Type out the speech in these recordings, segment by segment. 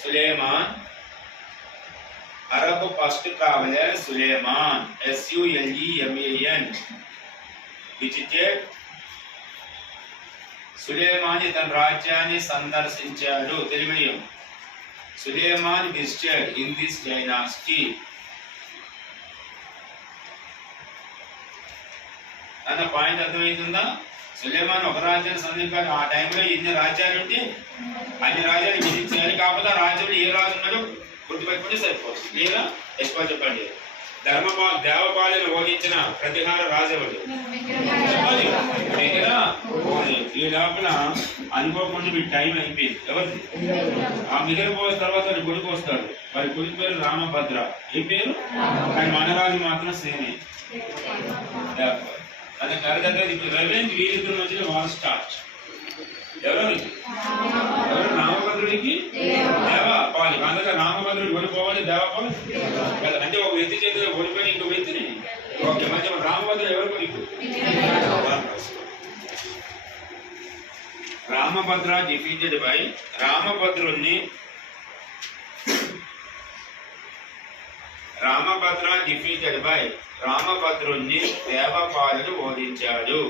Suleiman, Arab first traveler Suleiman, Suleman, visited సులేమాని తన రాజ్యాన్ని సందర్శించాడు. Telugu Suleman visited in this dynasty. అన్న పాయింట్ అర్థమవుతుందా? సులేమాన్ ఒక రాజ్యాన్ని సందర్శించాలి. ఆ టైంలో ఎన్ని రాజ్యాలు ఉంటే అన్ని రాజ్యాలు విజిట్ చేయాలి. కాకపోతే ఆ రాజ్యంలో ఏ రాజు ఉన్నాడో గుర్తుపెట్టుకుంటే సరిపోతుంది. లేదా ఎక్కువ చెప్పండి. దేవపాలను ఓడించిన ప్రతిహార రాజెవడు? చెప్పాలి. ఈ లోపల అనుకోకుండా మీ టైం అయిపోయింది. ఎవరిది? ఆ మిగిలిపోయిన తర్వాత వారి కొడుకు వస్తాడు. వారి కొడుకు పేరు రామభద్ర. ఏ పేరు? కానీ మన రాజు మాత్రం సేమే. అది కరెక్ట్గా ఇప్పుడు రెవెన్యూ వీరిద్దరి మధ్యలో వార్ స్టార్ట్. ఎవరు? రామభద్రుడికి దేవపాలి. అందుకే రామభద్రుడు ఓడిపోవాలి, దేవపాలి అంటే ఒక వ్యక్తి చేతిలో ఓడిపోయిన ఇంకో వ్యక్తిని ఓకే మధ్య రామభద్రుడు ఎవరు కొడుకు? రామభద్ర డిఫీటెడ్ బై రామభద్రుణ్ణి దేవపాలుడు ఓడించాడు.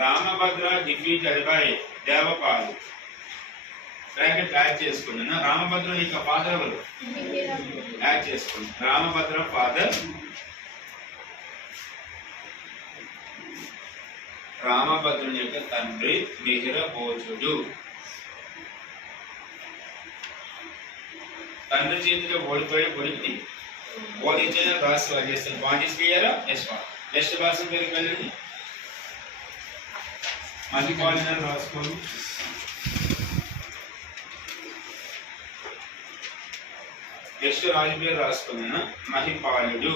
Ramabhadra defeated by Devapala bracket add చేసుకున్నాను. రామభద్ర యొక్క ఫాదర్ ఎవరు? యాడ్ చేసుకున్నాను. రామభద్ర ఫాదర్ రామభద్రుని యొక్క తండ్రి మిహిరభోజుడు. తండ్రి చేతిలో ఓడిపోయే కొడుకుని ఓడించిన భాష చేస్తారు. బాడీస్ క్లియరా? నెక్స్ట్ భాష పేరుకి వెళ్ళండి. మహిపాలుడు రాసుకోండి. నెక్స్ట్ రాజు పేరు రాసుకున్నా మహిపాలుడు.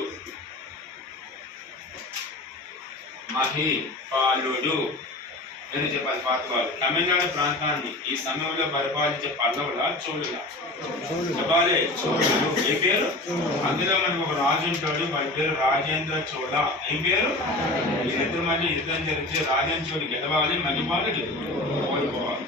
నేను చెప్పాలి పాత వాళ్ళు తమిళనాడు ప్రాంతాన్ని ఈ సమయంలో పరిపాలించే పల్లవుల చోళుల. చెప్పాలి చోళులు. ఏ పేరు? అందులో మనకు ఒక రాజు ఉంటాడు. వాడి పేరు రాజేంద్ర చోళ. ఏం పేరు? ఈ ఇద్దరి మధ్య యుద్ధం జరిగితే రాజేంద్ర చోళ గెలవాలి, మహిపాలు ఓడిపోవాలి.